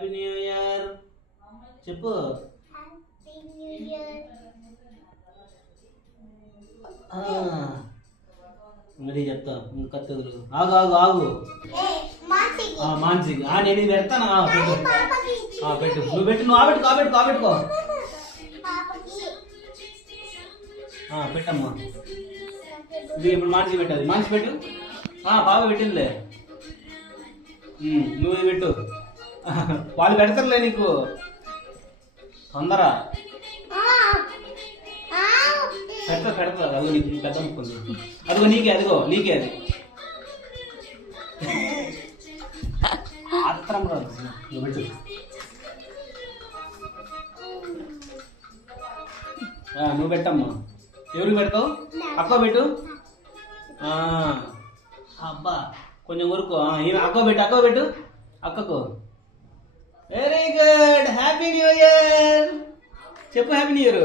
Happy new year చెప్పు. మరి చెప్తా ఇంకా తెగులు. ఆగు ఆగు ఆగు మానసిక నేను ఇది పెడతాను. పెట్టు పెట్టు నువ్వు పెట్టు నువ్వు ఆబెట్టుకో పెట్టమ్మా. ఇది ఇప్పుడు మానసిక పెట్టాలి. మానసి పెట్టు. బాగా పెట్టిందిలే. నువ్వు ఇది పెట్టు. వాళ్ళు పెడతారులే నీకు తొందర. పెడతా అదిగో నీకు పెద్ద ముక్కుంది. అదిగో నీకే అది ఆత్రం రాదు. నువ్వు పెట్టు. నువ్వు పెట్టమ్మా. ఎవరికి పెడతావు? అక్క పెట్టు. అబ్బా కొంచెం ఊరుకో. అక్క పెట్టు అక్కకు. Very good. Happy new year చెప్పు. Happy new year.